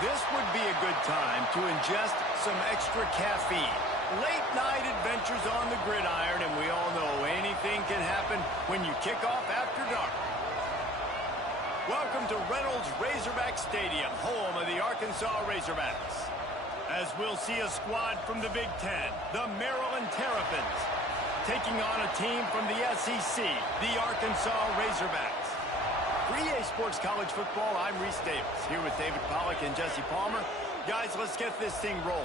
This would be a good time to ingest some extra caffeine. Late night adventures on the gridiron, and we all know anything can happen when you kick off after dark. Welcome to Reynolds Razorback Stadium, home of the Arkansas Razorbacks. As we'll see a squad from the Big Ten, the Maryland Terrapins, taking on a team from the SEC, the Arkansas Razorbacks. For EA Sports College Football, I'm Reese Davis, here with David Pollack and Jesse Palmer. Guys, let's get this thing rolling.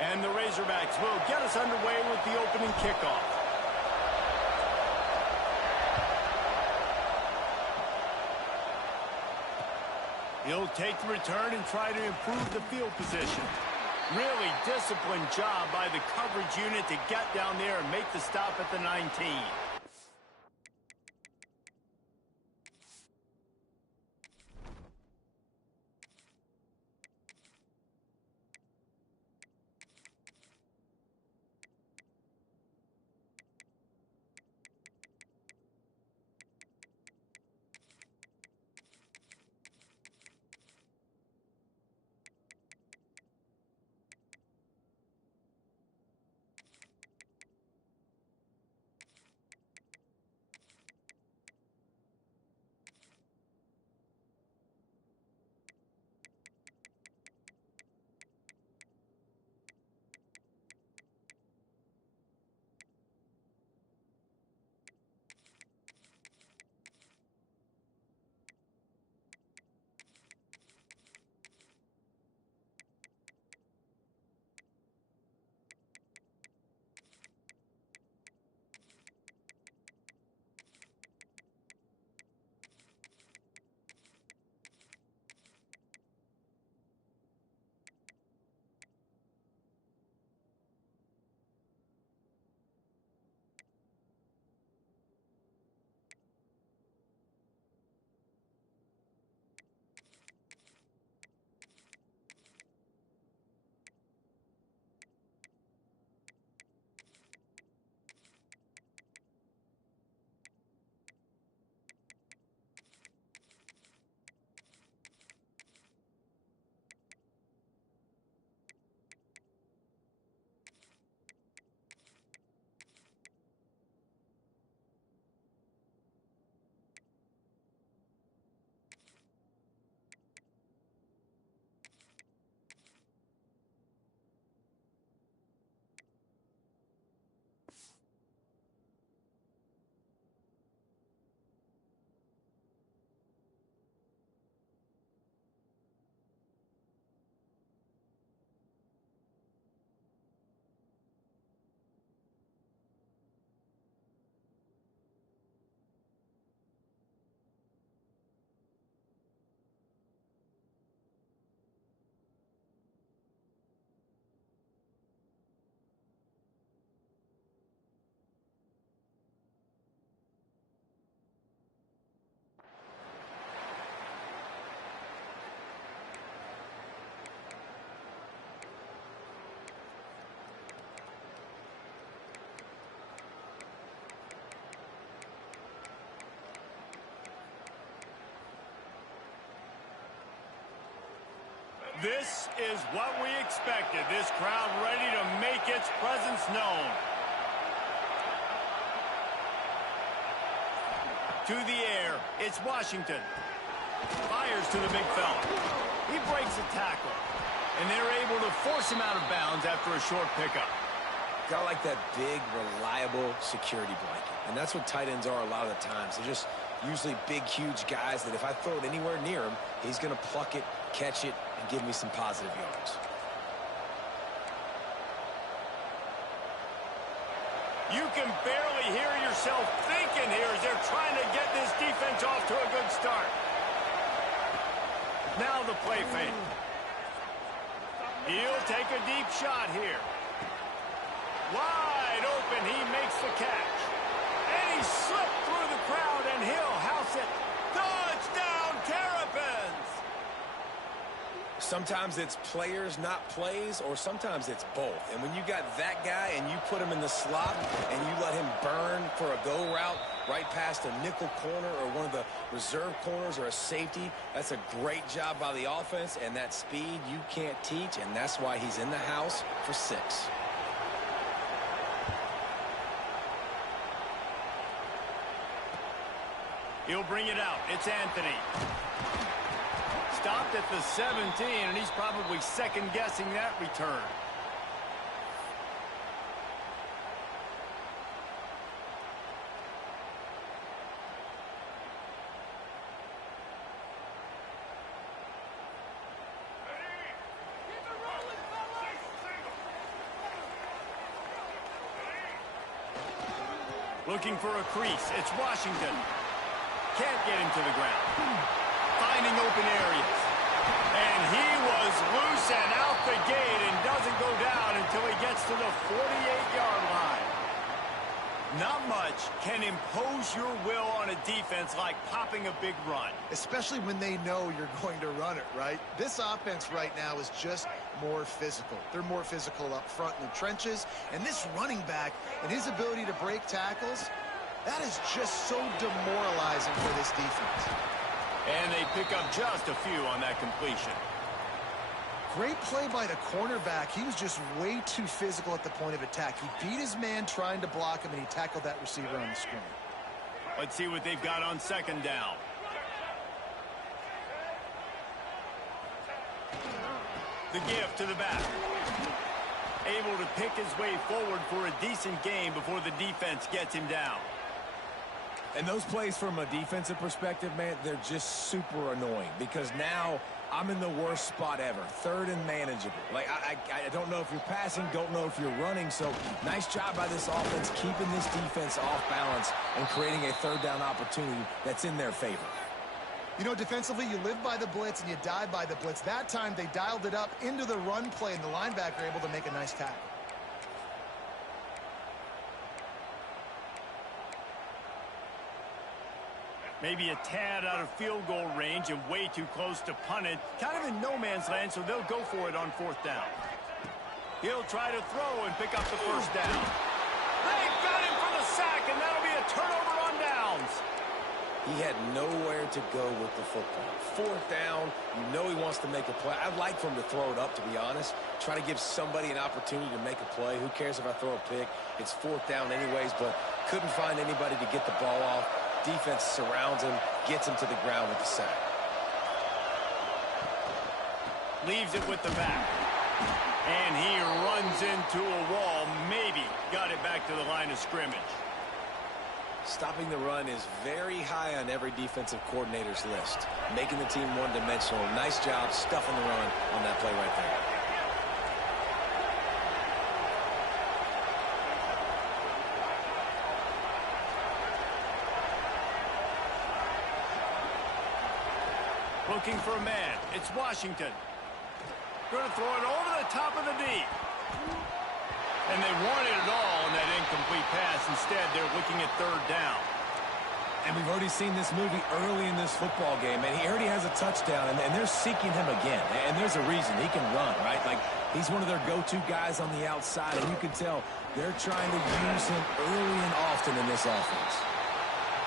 And the Razorbacks will get us underway with the opening kickoff. He'll take the return and try to improve the field position. Really disciplined job by the coverage unit to get down there and make the stop at the 19. This is what we expected. This crowd ready to make its presence known. To the air, it's Washington. Fires to the big fella. He breaks a tackle, and they're able to force him out of bounds after a short pickup. Got like that big, reliable security blanket. And that's what tight ends are a lot of the times. They're just usually big, huge guys that if I throw it anywhere near him, he's going to pluck it, catch it, and give me some positive yards. You can barely hear yourself thinking here as they're trying to get this defense off to a good start. Now the play fake. He'll take a deep shot here. Wide open, he makes the catch. And he slipped through the crowd, and he'll house it Sometimes it's players, not plays, or sometimes it's both. And when you got that guy and you put him in the slot and you let him burn for a go route right past a nickel corner or one of the reserve corners or a safety, that's a great job by the offense, and that speed you can't teach, and that's why he's in the house for 6. He'll bring it out. It's Anthony. Stopped at the 17, and he's probably second-guessing that return. Looking for a crease. It's Washington. Can't get him to the ground. Finding open areas. And he was loose and out the gate and doesn't go down until he gets to the 48-yard line. Not much can impose your will on a defense like popping a big run. Especially when they know you're going to run it, right? This offense right now is just more physical. They're more physical up front in the trenches. And this running back and his ability to break tackles, that is just so demoralizing for this defense. And they pick up just a few on that completion. Great play by the cornerback. He was just way too physical at the point of attack. He beat his man trying to block him, and he tackled that receiver on the screen. Let's see what they've got on second down. The give to the back. Able to pick his way forward for a decent gain before the defense gets him down. And those plays from a defensive perspective, man, they're just super annoying because now I'm in the worst spot ever. Third and manageable. Like, I don't know if you're passing, don't know if you're running. So nice job by this offense keeping this defense off balance and creating a third down opportunity that's in their favor. You know, defensively, you live by the blitz and you die by the blitz. That time they dialed it up into the run play, and the linebacker able to make a nice tackle. Maybe a tad out of field goal range and way too close to punt it. Kind of in no man's land, so they'll go for it on fourth down. He'll try to throw and pick up the first down. They've got him for the sack, and that'll be a turnover on downs. He had nowhere to go with the football. Fourth down, you know he wants to make a play. I'd like for him to throw it up, to be honest. Try to give somebody an opportunity to make a play. Who cares if I throw a pick? It's fourth down anyways, but couldn't find anybody to get the ball off. Defense surrounds him, gets him to the ground with the sack. Leaves it with the back. And he runs into a wall. Maybe got it back to the line of scrimmage. Stopping the run is very high on every defensive coordinator's list. Making the team one-dimensional. Nice job stuffing the run on that play right there. Looking for a man. It's Washington. Going to throw it over the top of the D. And they wanted it all on that incomplete pass. Instead, they're looking at third down. And we've already seen this movie early in this football game, and he already has a touchdown, and they're seeking him again. And there's a reason. He can run, right? Like, he's one of their go-to guys on the outside, and you can tell they're trying to use him early and often in this offense.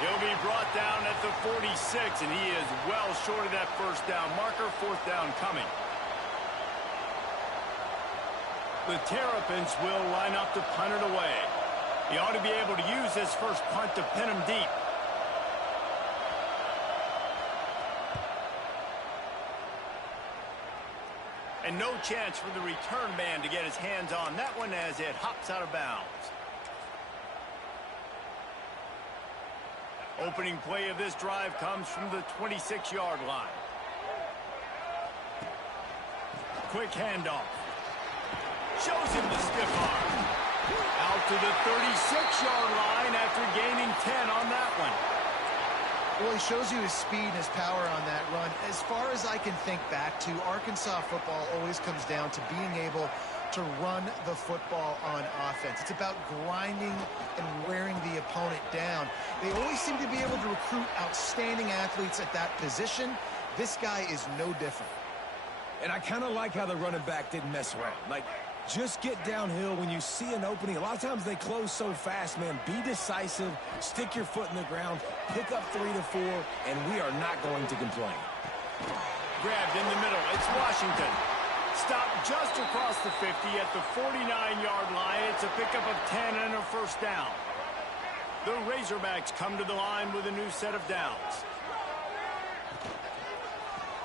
He'll be brought down at the 46, and he is well short of that first down marker. Fourth down coming. The Terrapins will line up to punt it away. He ought to be able to use this first punt to pin him deep. And no chance for the return man to get his hands on that one as it hops out of bounds. Opening play of this drive comes from the 26-yard line. Quick handoff. Shows him the stiff arm. Out to the 36-yard line after gaining 10 on that one. Well, he shows you his speed and his power on that run. As far as I can think back to, Arkansas football always comes down to being able to run the football on offense. It's about grinding and wearing the opponent down. They always seem to be able to recruit outstanding athletes at that position. This guy is no different. And I kind of like how the running back didn't mess around. Like, just get downhill when you see an opening. A lot of times they close so fast, man. Be decisive, stick your foot in the ground, pick up 3 to 4, and we are not going to complain. Grabbed in the middle. It's Washington. Stopped just across the 50 at the 49-yard line. It's a pickup of 10 and a first down. The Razorbacks come to the line with a new set of downs.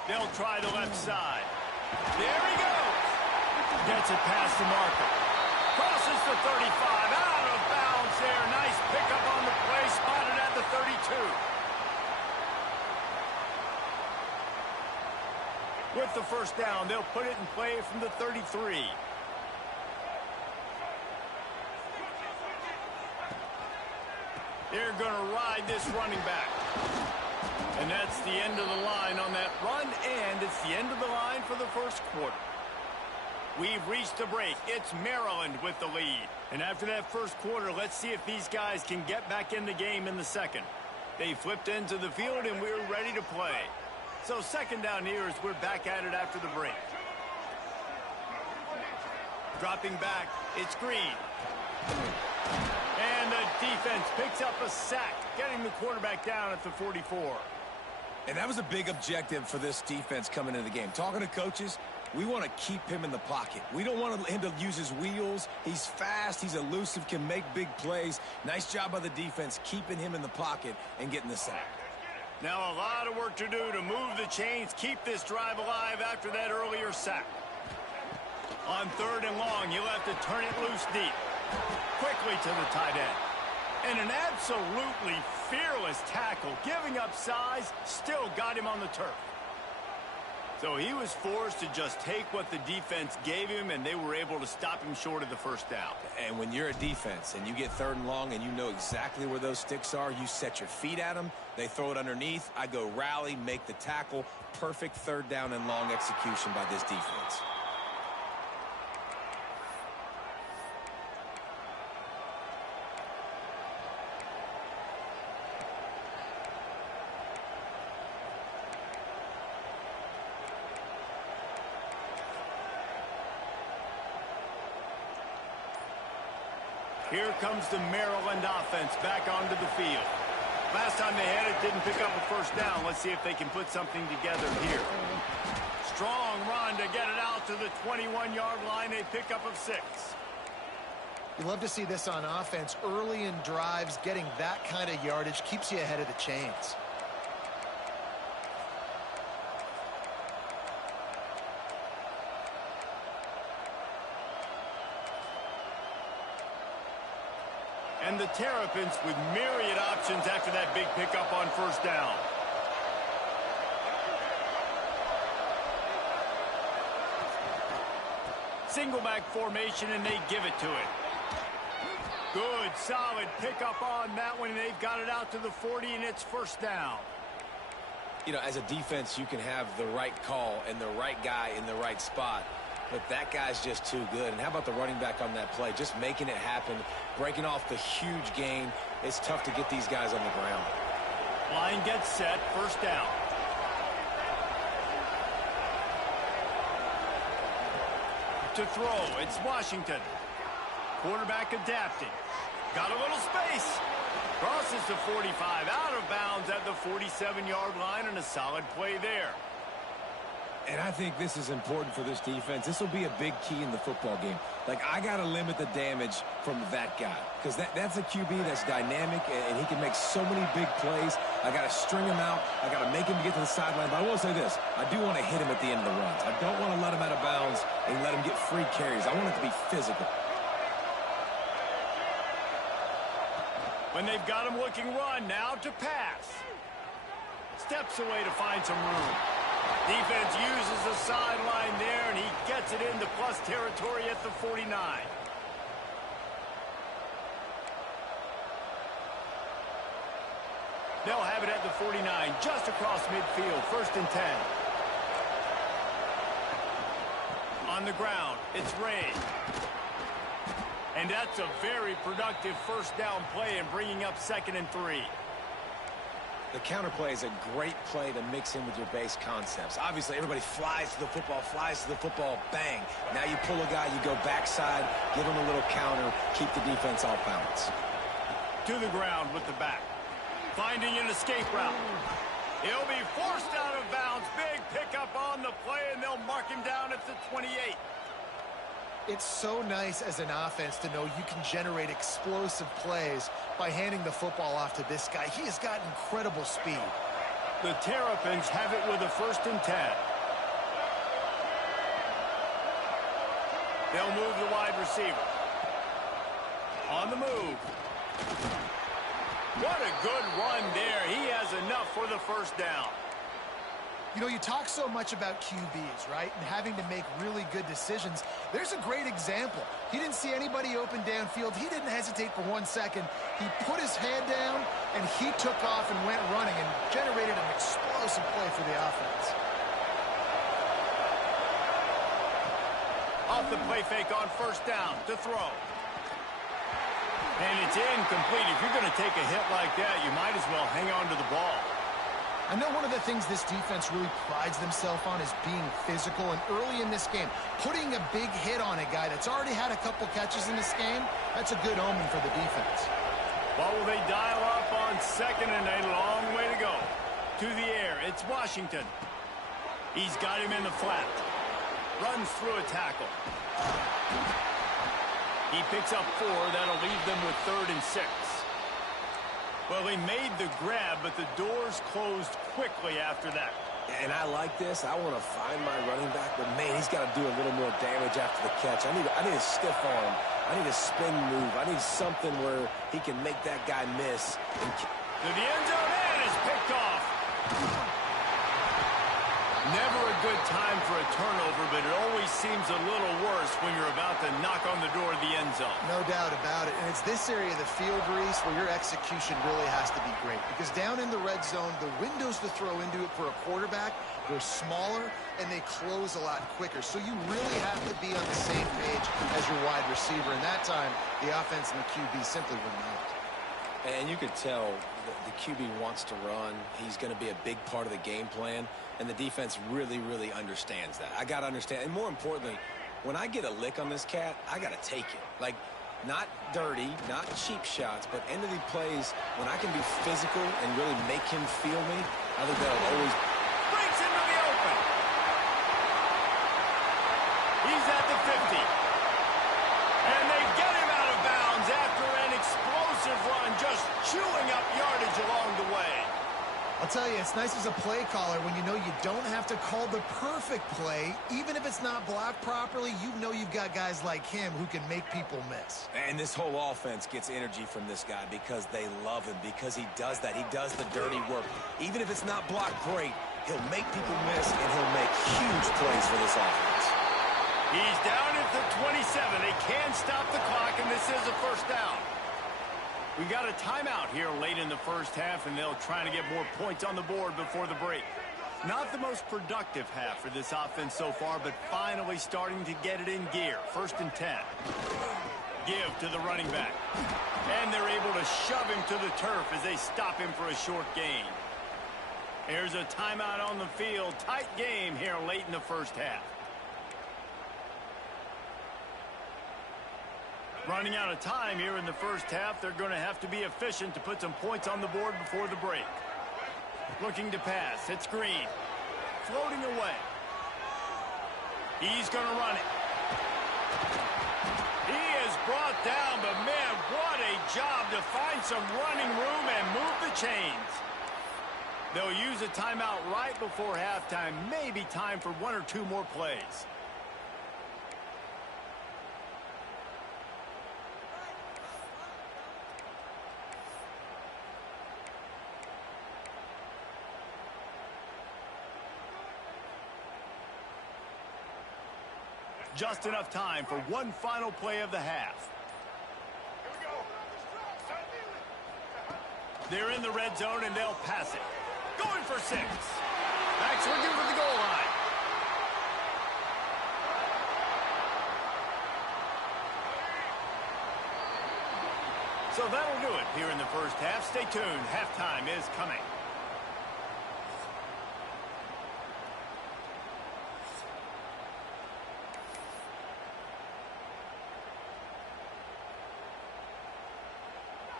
They'll try the left side. There he goes. Gets it past the marker. Crosses the 35. Out of bounds there. Nice pickup on the play. Spotted at the 32. With the first down, they'll put it in play from the 33. They're going to ride this running back. And that's the end of the line on that run, and it's the end of the line for the first quarter. We've reached the break. It's Maryland with the lead. And after that first quarter, let's see if these guys can get back in the game in the second. They flipped into the field, and we're ready to play. So second down here as we're back at it after the break. Dropping back, it's Green. And the defense picks up a sack, getting the quarterback down at the 44. And that was a big objective for this defense coming into the game. Talking to coaches, we want to keep him in the pocket. We don't want him to use his wheels. He's fast, he's elusive, can make big plays. Nice job by the defense keeping him in the pocket and getting the sack. Now a lot of work to do to move the chains, keep this drive alive after that earlier sack. On third and long, you'll have to turn it loose deep. Quickly to the tight end. And an absolutely fearless tackle, giving up size, still got him on the turf. So he was forced to just take what the defense gave him, and they were able to stop him short of the first down. And when you're a defense and you get third and long and you know exactly where those sticks are, you set your feet at them, they throw it underneath, I go rally, make the tackle. Perfect third down and long execution by this defense. Here comes the Maryland offense back onto the field. Last time they had it, didn't pick up a first down. Let's see if they can put something together here. Strong run to get it out to the 21-yard line. A pickup of 6. You love to see this on offense. Early in drives, getting that kind of yardage keeps you ahead of the chains. And the Terrapins with myriad options after that big pickup on first down. Single back formation, and they give it to it. Good, solid pickup on that one, and they've got it out to the 40, and it's first down. You know, as a defense, you can have the right call and the right guy in the right spot. But that guy's just too good. And how about the running back on that play? Just making it happen, breaking off the huge gain. It's tough to get these guys on the ground. Line gets set, first down. To throw, it's Washington. Quarterback adapting. Got a little space. Crosses the 45, out of bounds at the 47-yard line, and a solid play there. And I think this is important for this defense. This will be a big key in the football game. Like, I got to limit the damage from that guy because that's a QB that's dynamic, and he can make so many big plays. I got to string him out. I got to make him get to the sideline. But I will say this. I do want to hit him at the end of the runs. I don't want to let him out of bounds and let him get free carries. I want it to be physical. When they've got him looking run, now to pass. Steps away to find some room. Defense uses the sideline there, and he gets it into plus territory at the 49. They'll have it at the 49, just across midfield, first and 10. On the ground, it's Ray. And that's a very productive first down play and bringing up 2nd and 3. The counter play is a great play to mix in with your base concepts. Obviously, everybody flies to the football, bang. Now you pull a guy, you go backside, give him a little counter, keep the defense off balance. To the ground with the back. Finding an escape route. He'll be forced out of bounds. Big pickup on the play, and they'll mark him down at the 28. It's so nice as an offense to know you can generate explosive plays by handing the football off to this guy. He has got incredible speed. The Terrapins have it with a 1st and 10. They'll move the wide receiver. On the move. What a good run there. He has enough for the 1st down. You know, you talk so much about QBs, right, and having to make really good decisions. There's a great example. He didn't see anybody open downfield. He didn't hesitate for 1 second. He put his head down, and he took off and went running and generated an explosive play for the offense. Off the play fake on 1st down to throw. And it's incomplete. If you're going to take a hit like that, you might as well hang on to the ball. I know one of the things this defense really prides themselves on is being physical, and early in this game, putting a big hit on a guy that's already had a couple catches in this game, that's a good omen for the defense. Well, will they dial up on 2nd and a long way to go? To the air, it's Washington. He's got him in the flat. Runs through a tackle. He picks up 4. That'll leave them with 3rd and 6. Well, they made the grab, but the doors closed quickly after that. And I like this. I want to find my running back, but, man, he's got to do a little more damage after the catch. I need a stiff arm. I need a spin move. I need something where he can make that guy miss. To the end zone, and it's picked off. Never a good time for a turnover, but it always seems a little worse when you're about to knock on the door of the end zone. No doubt about it. And it's this area of the field, Reese, where your execution really has to be great. Because down in the red zone, the windows to throw into it for a quarterback, they're smaller and they close a lot quicker. So you really have to be on the same page as your wide receiver. And that time, the offense and the QB simply were not. And you could tell the QB wants to run. He's going to be a big part of the game plan. And the defense really, really understands that. I got to understand. And more importantly, when I get a lick on this cat, I got to take it. Like, not dirty, not cheap shots, but end of the plays, when I can be physical and really make him feel me, I think that'll always... Breaks into the open. He's at the 50. And they get him out of bounds after an explosive run, just chewing up yardage along the way. I'll tell you, it's nice as a play caller when you know you don't have to call the perfect play. Even if it's not blocked properly, you know you've got guys like him who can make people miss. And this whole offense gets energy from this guy because they love him, because he does that. He does the dirty work. Even if it's not blocked great, he'll make people miss, and he'll make huge plays for this offense. He's down at the 27. They can stop the clock, and this is a 1st down. We got a timeout here late in the 1st half, and they'll try to get more points on the board before the break. Not the most productive half for this offense so far, but finally starting to get it in gear. 1st and 10. Give to the running back. And they're able to shove him to the turf as they stop him for a short gain. There's a timeout on the field. Tight game here late in the 1st half. Running out of time here in the 1st half. They're going to have to be efficient to put some points on the board before the break. Looking to pass. It's Green. Floating away. He's going to run it. He is brought down, but man, what a job to find some running room and move the chains. They'll use a timeout right before halftime. Maybe time for 1 or 2 more plays. Just enough time for one final play of the half. They're in the red zone, and they'll pass it. Going for 6. Backs looking for the goal line. So that'll do it here in the 1st half. Stay tuned. Halftime is coming.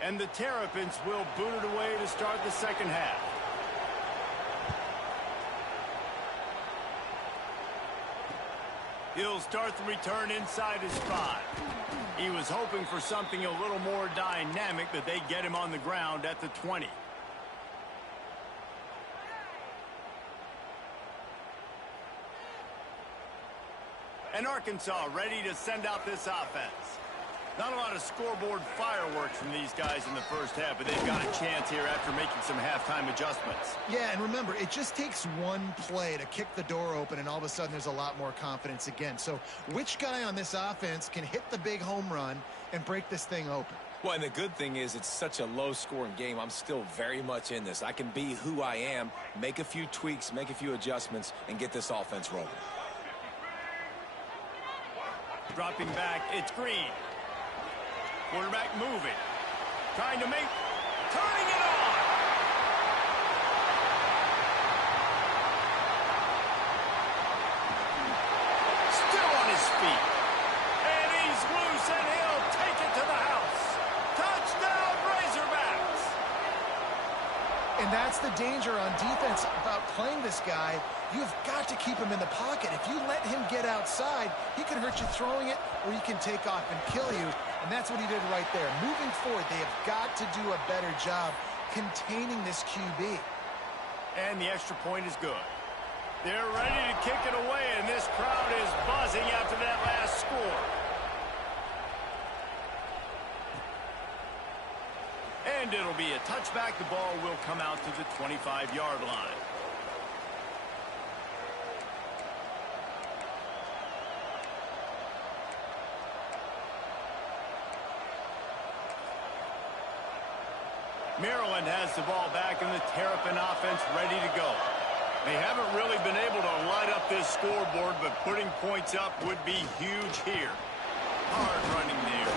And the Terrapins will boot it away to start the second half. He'll start the return inside his 5. He was hoping for something a little more dynamic, but they get him on the ground at the 20. And Arkansas ready to send out this offense. Not a lot of scoreboard fireworks from these guys in the first half, but they've got a chance here after making some halftime adjustments. Yeah, and remember, it just takes one play to kick the door open, and all of a sudden there's a lot more confidence again. So which guy on this offense can hit the big home run and break this thing open? Well, and the good thing is it's such a low-scoring game. I'm still very much in this. I can be who I am, make a few tweaks, make a few adjustments, and get this offense rolling. Dropping back, it's Green. Quarterback moving. Trying to make, turning it on. Still on his feet. And he's loose, and he'll take it to the house. Touchdown, Razorbacks. And that's the danger on defense about playing this guy. You've got to keep him in the pocket. If you let him get outside, he can hurt you throwing it, or he can take off and kill you. And that's what he did right there. Moving forward, they have got to do a better job containing this QB. And the extra point is good. They're ready to kick it away, and this crowd is buzzing after that last score. And it'll be a touchback. The ball will come out to the 25-yard line. Maryland has the ball back, and the Terrapin offense ready to go. They haven't really been able to light up this scoreboard, but putting points up would be huge here. Hard running there.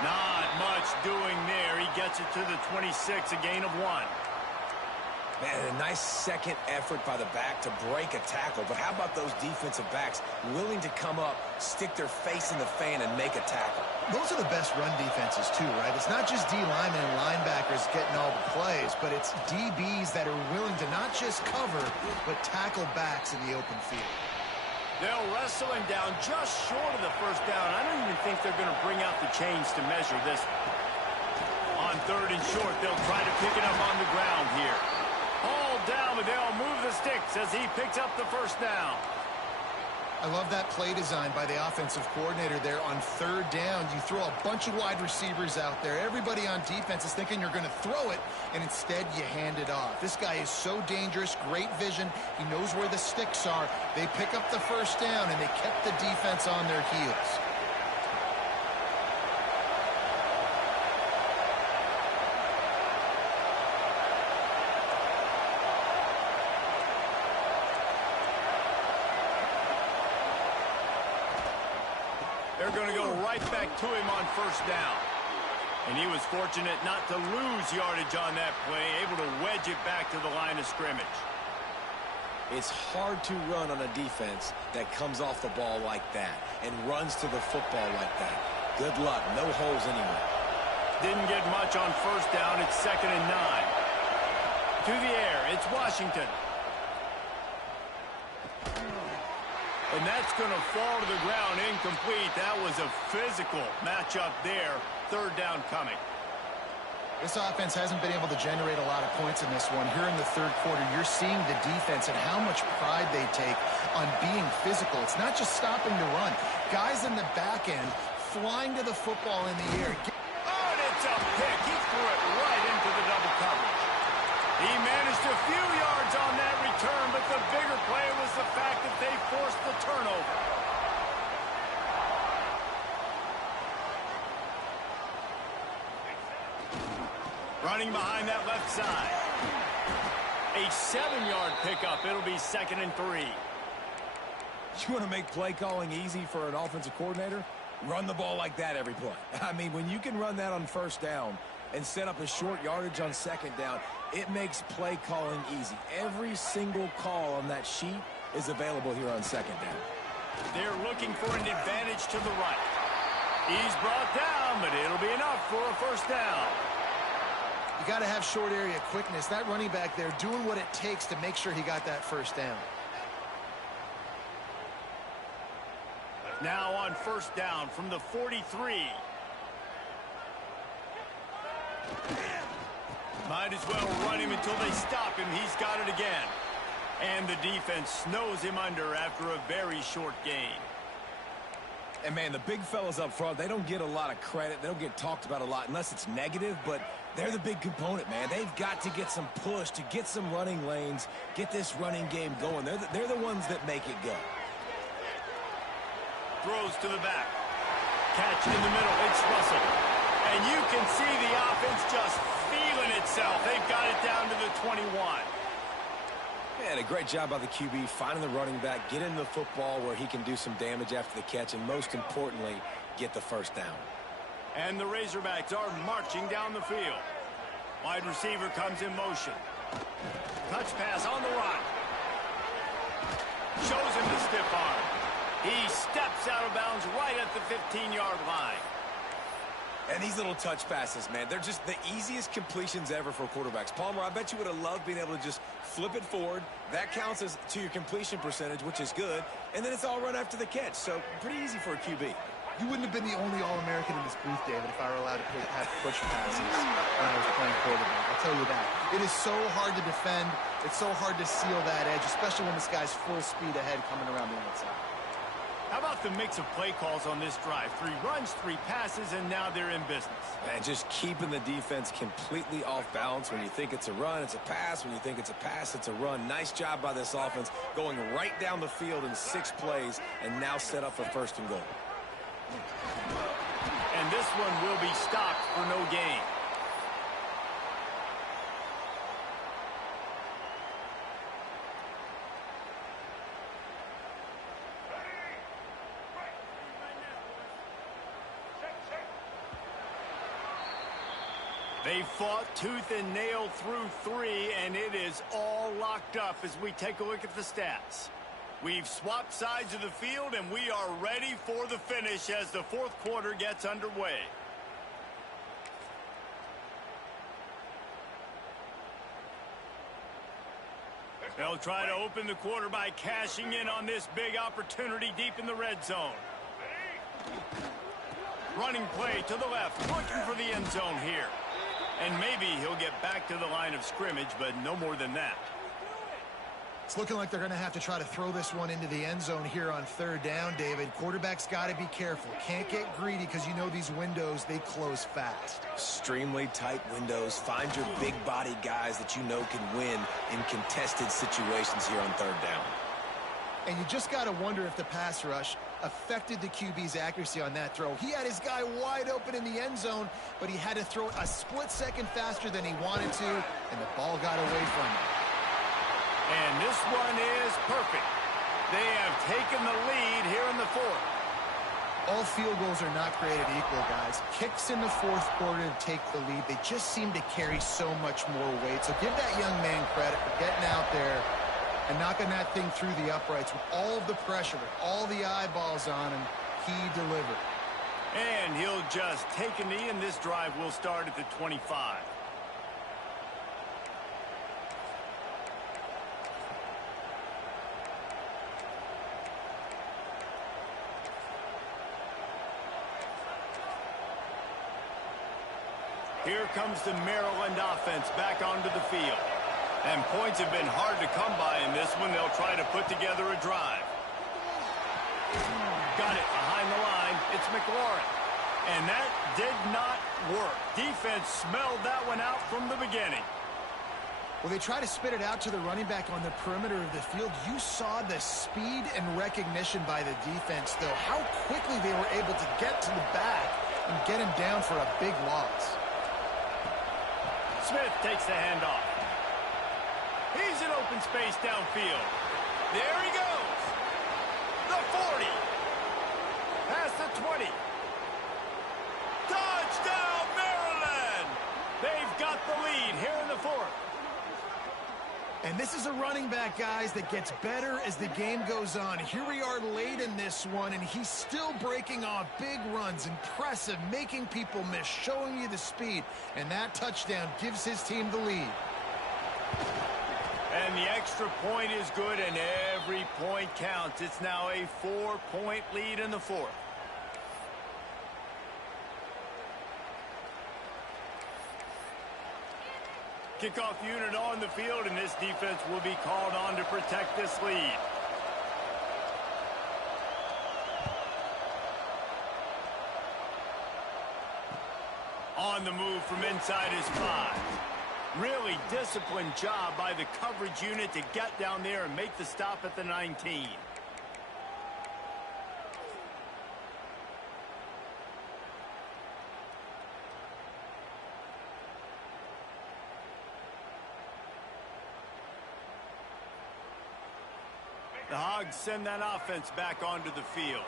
Not much doing there. He gets it to the 26, a gain of 1. Man, a nice second effort by the back to break a tackle. But how about those defensive backs willing to come up, stick their face in the fan, and make a tackle? Those are the best run defenses, too, right? It's not just D linemen and linebackers getting all the plays, but it's DBs that are willing to not just cover, but tackle backs in the open field. They'll wrestle him down just short of the first down. I don't even think they're going to bring out the chains to measure this. On 3rd and short, they'll try to pick it up on the ground here. Hauled down, but they'll move the sticks as he picks up the first down. I love that play design by the offensive coordinator there on 3rd down. You throw a bunch of wide receivers out there. Everybody on defense is thinking you're going to throw it, and instead you hand it off. This guy is so dangerous, great vision. He knows where the sticks are. They pick up the first down, and they kept the defense on their heels. They're going to go right back to him on 1st down. And he was fortunate not to lose yardage on that play, able to wedge it back to the line of scrimmage. It's hard to run on a defense that comes off the ball like that and runs to the football like that. Good luck. No holes anywhere. Didn't get much on 1st down. It's 2nd and 9. To the air. It's Washington. And that's going to fall to the ground incomplete. That was a physical matchup there. 3rd down coming. This offense hasn't been able to generate a lot of points in this one. Here in the 3rd quarter, you're seeing the defense and how much pride they take on being physical. It's not just stopping to run. Guys in the back end flying to the football in the air. Oh, and it's a pick. He threw it right into the double coverage. He managed a few yards on that return, but the bigger play was the fact that they forced the turnover. Running behind that left side. A 7-yard pickup. It'll be 2nd and 3. You want to make play calling easy for an offensive coordinator? Run the ball like that every play. I mean, when you can run that on 1st down and set up a short yardage on 2nd down, it makes play calling easy. Every single call on that sheet is available here on 2nd down. They're looking for an advantage to the right. He's brought down, but it'll be enough for a 1st down. You got to have short area quickness. That running back there doing what it takes to make sure he got that first down. Now on first down from the 43. Might as well run him until they stop him. He's got it again. And the defense snows him under after a very short gain. And, man, the big fellas up front, they don't get a lot of credit. They don't get talked about a lot unless it's negative, but they're the big component, man. They've got to get some push, to get some running lanes, get this running game going. They're the ones that make it go. Throws to the back. Catch in the middle. It's Russell. And you can see the offense just feeling itself. They've got it down to the 21. And a great job by the QB finding the running back, getting the football where he can do some damage after the catch, and most importantly, get the first down. And the Razorbacks are marching down the field. Wide receiver comes in motion. Touch pass on the run. Shows him the stiff arm. He steps out of bounds right at the 15-yard line. And these little touch passes, man, they're just the easiest completions ever for quarterbacks. Palmer, I bet you would have loved being able to just flip it forward. That counts as to your completion percentage, which is good. And then it's all run after the catch. So pretty easy for a QB. You wouldn't have been the only All-American in this booth, David, if I were allowed to have push passes when I was playing quarterback. I'll tell you that. It is so hard to defend. It's so hard to seal that edge, especially when this guy's full speed ahead coming around the outside. How about the mix of play calls on this drive? 3 runs, 3 passes, and now they're in business. And just keeping the defense completely off balance. When you think it's a run, it's a pass. When you think it's a pass, it's a run. Nice job by this offense going right down the field in 6 plays and now set up for first and goal. And this one will be stopped for no gain. They fought tooth and nail through 3, and it is all locked up as we take a look at the stats. We've swapped sides of the field, and we are ready for the finish as the 4th quarter gets underway. They'll try to open the quarter by cashing in on this big opportunity deep in the red zone. Running play to the left, looking for the end zone here. And maybe he'll get back to the line of scrimmage, but no more than that. It's looking like they're going to have to try to throw this one into the end zone here on 3rd down, David. Quarterback's got to be careful. Can't get greedy because you know these windows, they close fast. Extremely tight windows. Find your big body guys that you know can win in contested situations here on 3rd down. And you just got to wonder if the pass rush affected the QB's accuracy on that throw. He had his guy wide open in the end zone, but he had to throw it a split second faster than he wanted to, and the ball got away from him. And this one is perfect. They have taken the lead here in the 4th. All field goals are not created equal, guys. Kicks in the 4th quarter to take the lead. They just seem to carry so much more weight. So give that young man credit for getting out there and knocking that thing through the uprights with all of the pressure, with all the eyeballs on him. He delivered. And he'll just take a knee, and this drive will start at the 25. Here comes the Maryland offense back onto the field. And points have been hard to come by in this one. They'll try to put together a drive. Got it behind the line. It's McLaurin. And that did not work. Defense smelled that one out from the beginning. Well, they try to spit it out to the running back on the perimeter of the field. You saw the speed and recognition by the defense, though. How quickly they were able to get to the back and get him down for a big loss. Smith takes the handoff. He's in open space downfield. There he goes. The 40. Past the 20. Touchdown, Maryland! They've got the lead here in the 4th. And this is a running back, guys, that gets better as the game goes on. Here we are late in this one, and he's still breaking off big runs. Impressive, making people miss, showing you the speed. And that touchdown gives his team the lead. And the extra point is good, and every point counts. It's now a 4-point lead in the fourth. Kickoff unit on the field, and this defense will be called on to protect this lead. On the move from inside his 5. Really disciplined job by the coverage unit to get down there and make the stop at the 19. The Hogs send that offense back onto the field.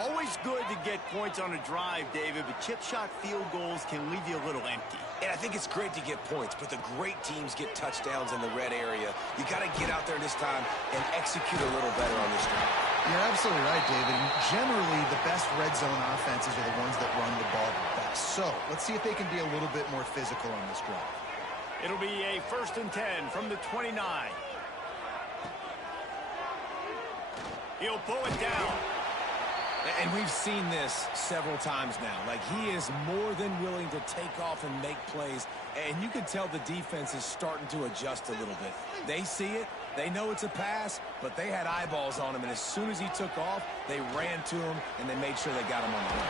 Always good to get points on a drive, David, but chip shot field goals can leave you a little empty. And I think it's great to get points, but the great teams get touchdowns in the red area. You got to get out there this time and execute a little better on this drive. You're absolutely right, David. And generally, the best red zone offenses are the ones that run the ball the best. So let's see if they can be a little bit more physical on this drive. It'll be a 1st and 10 from the 29. He'll pull it down. And we've seen this several times now. Like, he is more than willing to take off and make plays. And you can tell the defense is starting to adjust a little bit. They see it. They know it's a pass, but they had eyeballs on him. And as soon as he took off, they ran to him, and they made sure they got him on the run.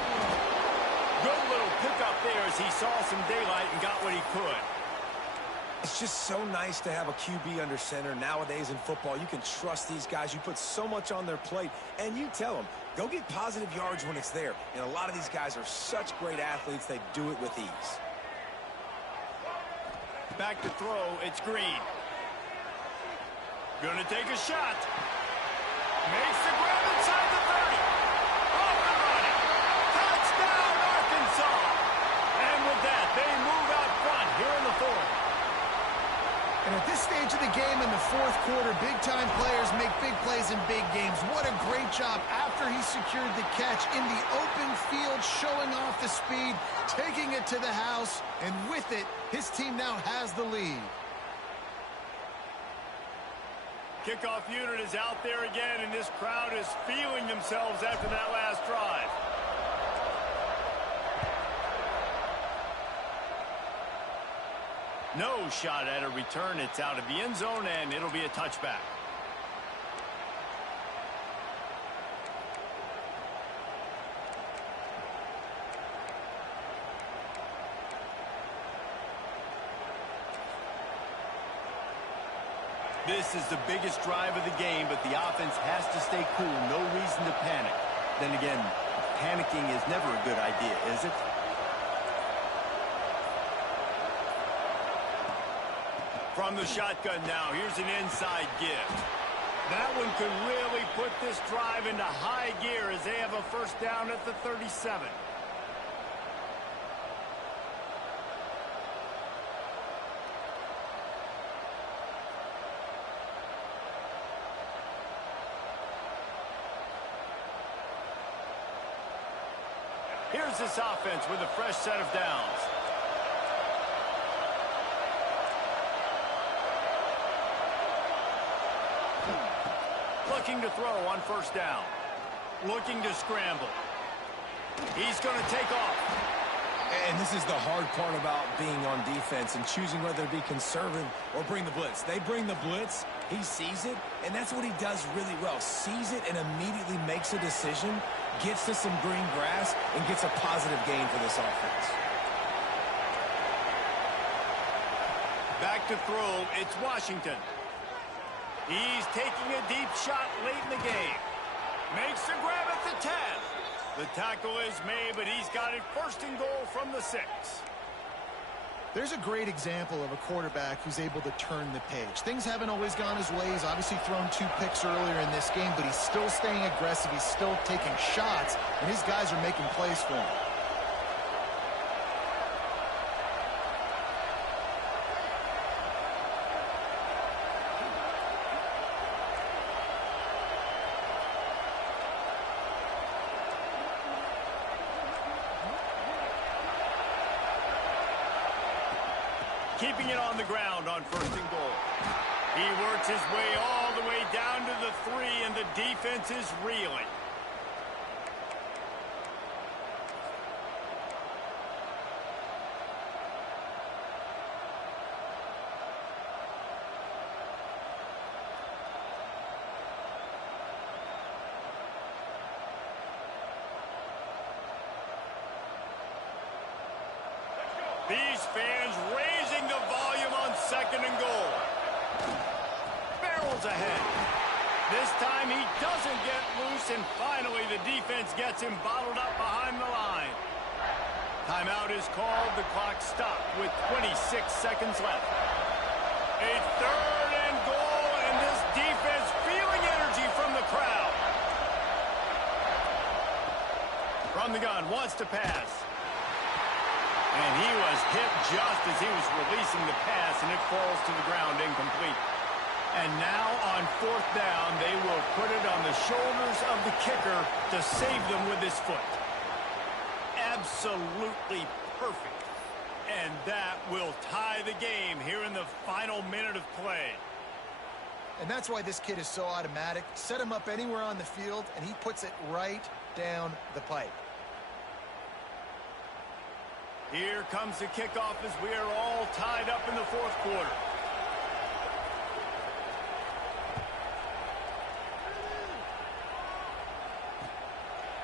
Good little pickup there as he saw some daylight and got what he could. It's just so nice to have a QB under center. Nowadays in football, you can trust these guys. You put so much on their plate, and you tell them, go get positive yards when it's there. And a lot of these guys are such great athletes, they do it with ease. Back to throw, it's Green. Gonna take a shot. Makes the grab inside the 30. Off and running. Touchdown, Arkansas. And with that, they move out front here in the fourth. And at this stage of the game in the fourth quarter, big-time players make big plays in big games. What a great job after he secured the catch in the open field, showing off the speed, taking it to the house, and with it, his team now has the lead. Kickoff unit is out there again, and this crowd is feeling themselves after that last drive. No shot at a return. It's out of the end zone, and it'll be a touchback. This is the biggest drive of the game, but the offense has to stay cool. No reason to panic. Then again, panicking is never a good idea, is it? From the shotgun now, here's an inside give. That one could really put this drive into high gear as they have a first down at the 37. Here's this offense with a fresh set of downs. Looking to throw on first down. Looking to scramble. He's going to take off. And this is the hard part about being on defense and choosing whether to be conservative or bring the blitz. They bring the blitz, he sees it, and that's what he does really well. Sees it and immediately makes a decision, gets to some green grass, and gets a positive gain for this offense. Back to throw, it's Washington. He's taking a deep shot late in the game. Makes the grab at the 10. The tackle is made, but he's got it first and goal from the 6. There's a great example of a quarterback who's able to turn the page. Things haven't always gone his way. He's obviously thrown 2 picks earlier in this game, but he's still staying aggressive. He's still taking shots, and his guys are making plays for him. keeping it on the ground on 1st and goal. He works his way all the way down to the 3, and the defense is reeling. These fans raising the volume on 2nd and goal. Barrels ahead. This time he doesn't get loose, and finally the defense gets him bottled up behind the line. Timeout is called. The clock stopped with 26 seconds left. A 3rd and goal, and this defense feeling energy from the crowd. From the gun, wants to pass. And he was hit just as he was releasing the pass, and it falls to the ground incomplete. And now on 4th down, they will put it on the shoulders of the kicker to save them with his foot. Absolutely perfect. And that will tie the game here in the final minute of play. And that's why this kid is so automatic. Set him up anywhere on the field, and he puts it right down the pipe. Here comes the kickoff as we are all tied up in the 4th quarter.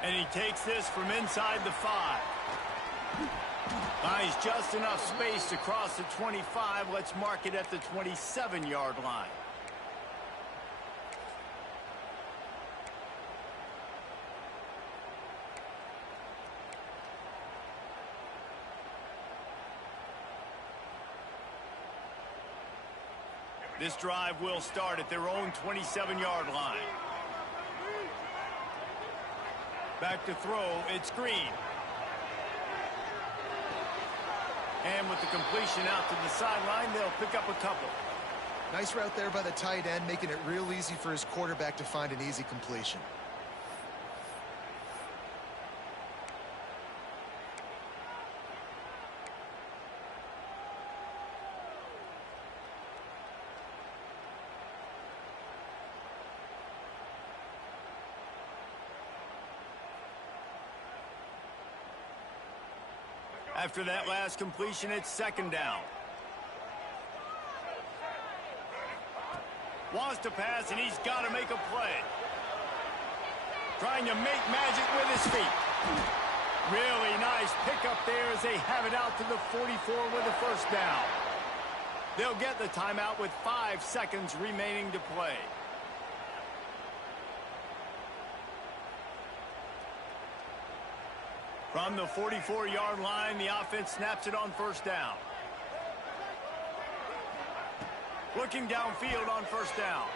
And he takes this from inside the 5. Finds just enough space to cross the 25. Let's mark it at the 27-yard line. This drive will start at their own 27-yard line. Back to throw, it's Green. And with the completion out to the sideline, they'll pick up a couple. Nice route there by the tight end, making it real easy for his quarterback to find an easy completion. After that last completion, it's 2nd down. Wants to pass, and he's got to make a play. Trying to make magic with his feet. Really nice pickup there as they have it out to the 44 with a 1st down. They'll get the timeout with 5 seconds remaining to play. From the 44-yard line, the offense snaps it on 1st down. Looking downfield on 1st down.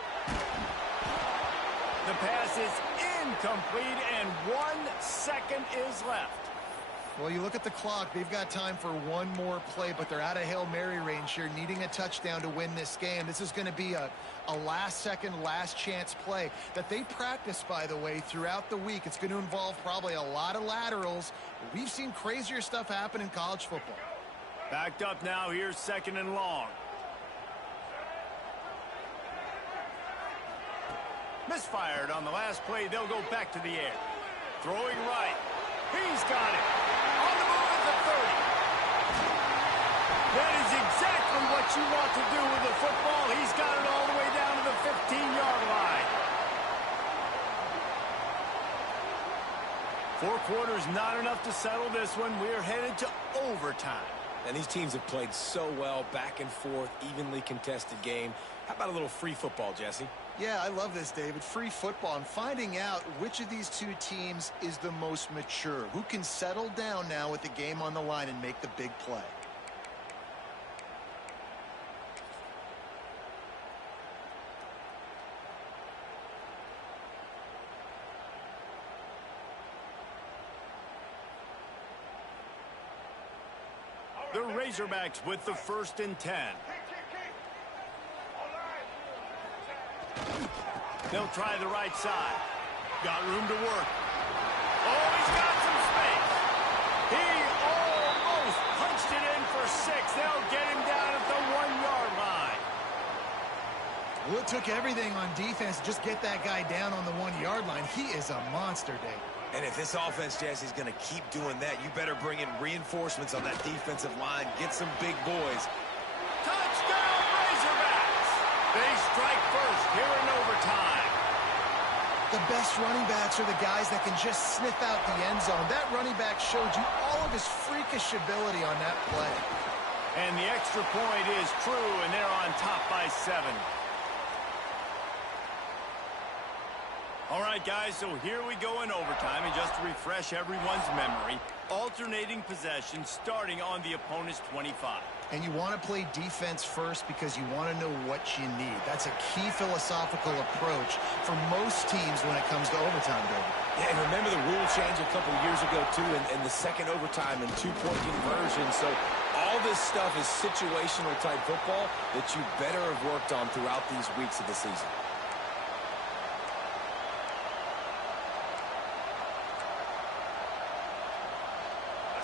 The pass is incomplete, and 1 second is left. Well, you look at the clock. They've got time for one more play, but they're out of Hail Mary range here, needing a touchdown to win this game. This is going to be a last-second, last-chance play that they practice, by the way, throughout the week. It's going to involve probably a lot of laterals. We've seen crazier stuff happen in college football. Backed up now. Here's 2nd and long. Misfired on the last play. They'll go back to the air. Throwing right. He's got it. On the move at the 30. That is exactly what you want to do with the football. He's got it all the way down to the 15-yard line. 4 quarters, not enough to settle this one. We're headed to overtime. And these teams have played so well, back and forth, evenly contested game. How about a little free football, Jesse? Yeah, I love this, David. Free football. I'm finding out which of these two teams is the most mature, who can settle down now with the game on the line and make the big play. The Razorbacks with the 1st and 10. They'll try the right side. Got room to work. Oh, he's got some space. He almost punched it in for 6. They'll get him down at the took everything on defense to just get that guy down on the 1-yard line. He is a monster, Dave. And if this offense, Jesse, is going to keep doing that, you better bring in reinforcements on that defensive line. Get some big boys. Touchdown, Razorbacks! They strike first here in overtime. The best running backs are the guys that can just sniff out the end zone. That running back showed you all of his freakish ability on that play. And the extra point is true, and they're on top by 7. All right, guys, so here we go in overtime, and just to refresh everyone's memory, alternating possession starting on the opponent's 25. And you want to play defense first because you want to know what you need. That's a key philosophical approach for most teams when it comes to overtime, David. Yeah, and remember the rule change a couple years ago, too, and the second overtime and 2-point conversion. So all this stuff is situational type football that you better have worked on throughout these weeks of the season.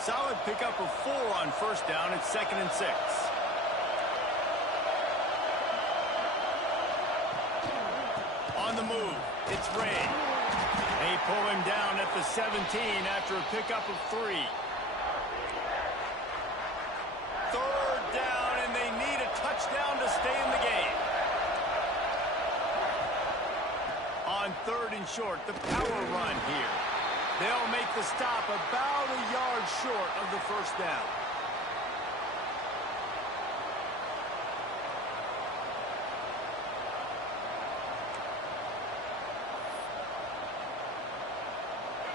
Solid pickup of 4 on first down. It's 2nd and 6. On the move, it's Ray. They pull him down at the 17 after a pickup of 3. 3rd down, and they need a touchdown to stay in the game. On 3rd and short, the power run here. They'll make the stop about a yard short of the first down.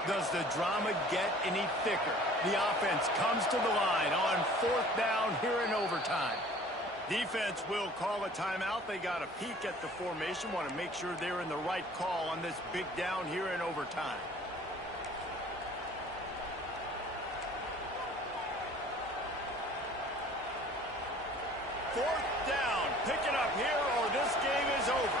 Does the drama get any thicker? The offense comes to the line on 4th down here in overtime. Defense will call a timeout. They got a peek at the formation, want to make sure they're in the right call on this big down here in overtime. Fourth down. Pick it up here or this game is over.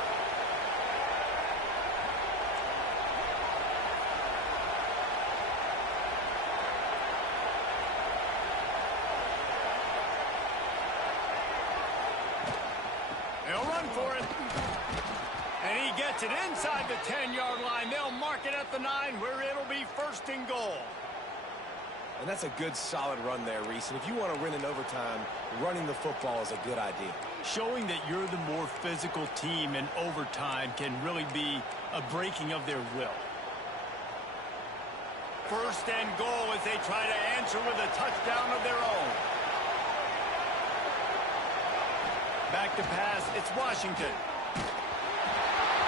They'll run for it. And he gets it inside the 10-yard line. They'll mark it at the 9 where it'll be 1st and goal. And that's a good, solid run there, Reese. And if you want to win in overtime, running the football is a good idea. Showing that you're the more physical team in overtime can really be a breaking of their will. 1st and goal as they try to answer with a touchdown of their own. Back to pass, it's Washington.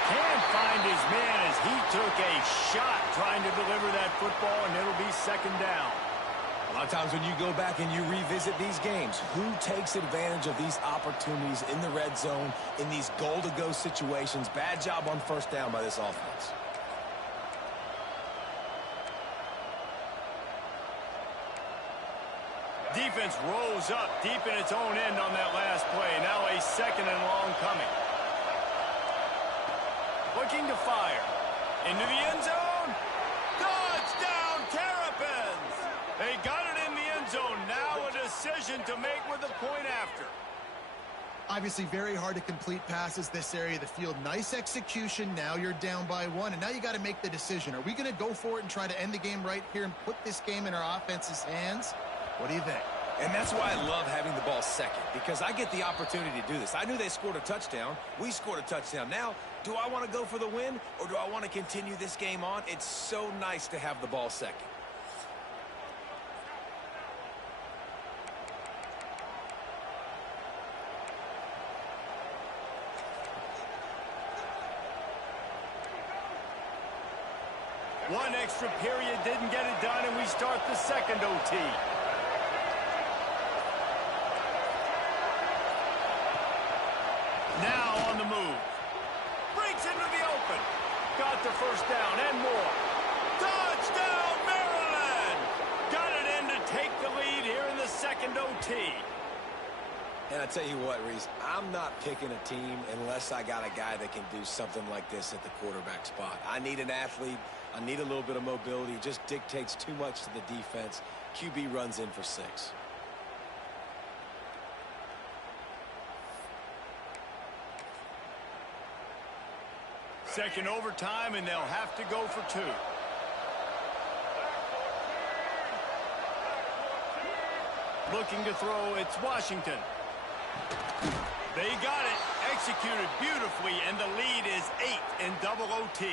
Can't find his man as he took a shot trying to deliver that football, and it'll be 2nd down. A lot of times when you go back and you revisit these games, who takes advantage of these opportunities in the red zone, in these goal-to-go situations? Bad job on 1st down by this offense. Defense rose up deep in its own end on that last play. Now a 2nd and long coming. Looking to fire. Into the end zone. Touchdown, Terrapins! They got it in the end zone. Now a decision to make with the point after. Obviously very hard to complete passes this area of the field. Nice execution. Now you're down by 1, and now you got to make the decision. Are we going to go for it and try to end the game right here and put this game in our offense's hands? What do you think? And that's why I love having the ball second, because I get the opportunity to do this. I knew they scored a touchdown. We scored a touchdown. Now, do I want to go for the win, or do I want to continue this game on? It's so nice to have the ball second. One extra period didn't get it done, and we start the 2nd OT. Now on the move. Breaks into the open. Got the 1st down and more. Touchdown, Maryland! Got it in to take the lead here in the 2nd OT. And I tell you what, Reese, I'm not picking a team unless I got a guy that can do something like this at the quarterback spot. I need an athlete. I need a little bit of mobility. It just dictates too much to the defense. QB runs in for 6. Second overtime, and they'll have to go for 2. Looking to throw, it's Washington. They got it, executed beautifully, and the lead is 8 in double OT.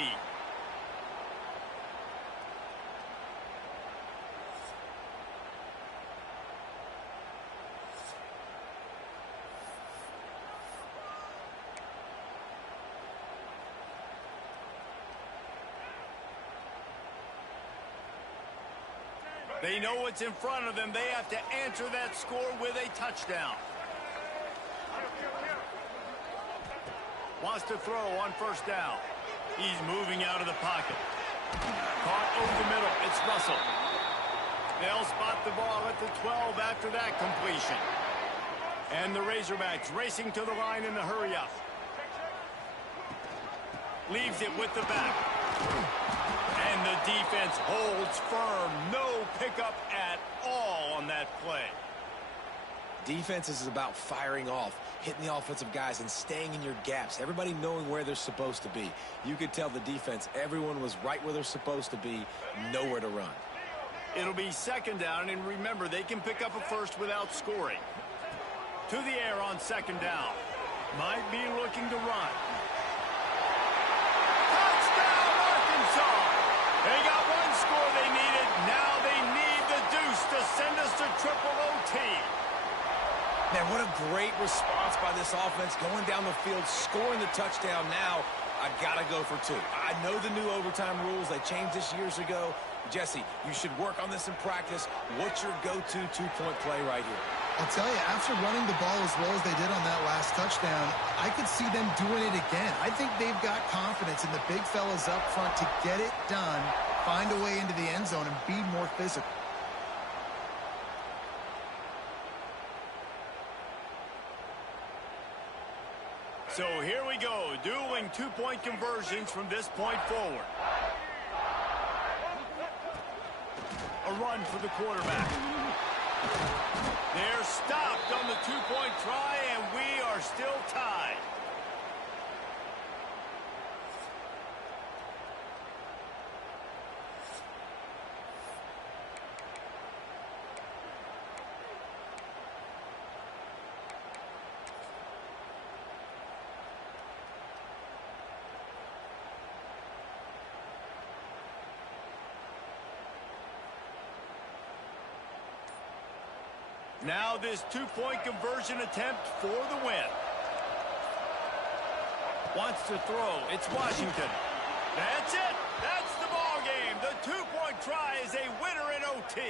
They know what's in front of them. They have to answer that score with a touchdown. Wants to throw on first down. He's moving out of the pocket. Caught over the middle. It's Russell. They'll spot the ball at the 12 after that completion. And the Razorbacks racing to the line in the hurry up. Leaves it with the back. And the defense holds firm. No pickup at all on that play. Defense is about firing off, hitting the offensive guys, and staying in your gaps. Everybody knowing where they're supposed to be. You could tell the defense, everyone was right where they're supposed to be, nowhere to run. It'll be second down, and remember, they can pick up a first without scoring. To the air on second down. Might be looking to run. Touchdown, Arkansas! They got one score they needed. Now they need the deuce to send us to triple OT. Man, what a great response by this offense, going down the field, scoring the touchdown. Now, I got to go for 2. I know the new overtime rules. They changed this years ago. Jesse, you should work on this in practice. What's your go-to two-point play right here? I'll tell you, after running the ball as well as they did on that last touchdown, I could see them doing it again. I think they've got confidence in the big fellas up front to get it done, find a way into the end zone, and be more physical. So here we go, dueling two-point conversions from this point forward. A run for the quarterback. They're stopped on the two-point try, and we are still tied. Now this two-point conversion attempt for the win. Wants to throw. It's Washington. That's it. That's the ball game. The two-point try is a winner in OT.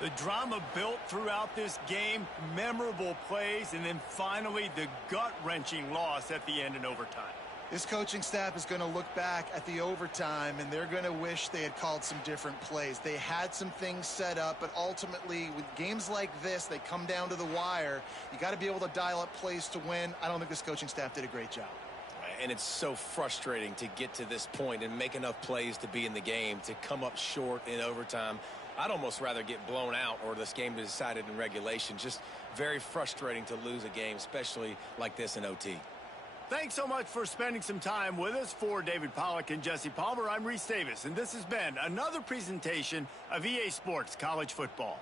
The drama built throughout this game, memorable plays, and then finally the gut-wrenching loss at the end in overtime. This coaching staff is going to look back at the overtime, and they're going to wish they had called some different plays. They had some things set up, but ultimately, with games like this, they come down to the wire. You got to be able to dial up plays to win. I don't think this coaching staff did a great job. And it's so frustrating to get to this point and make enough plays to be in the game, to come up short in overtime. I'd almost rather get blown out or this game decided in regulation. Just very frustrating to lose a game, especially like this in OT. Thanks so much for spending some time with us. For David Pollack and Jesse Palmer, I'm Reese Davis, and this has been another presentation of EA Sports College Football.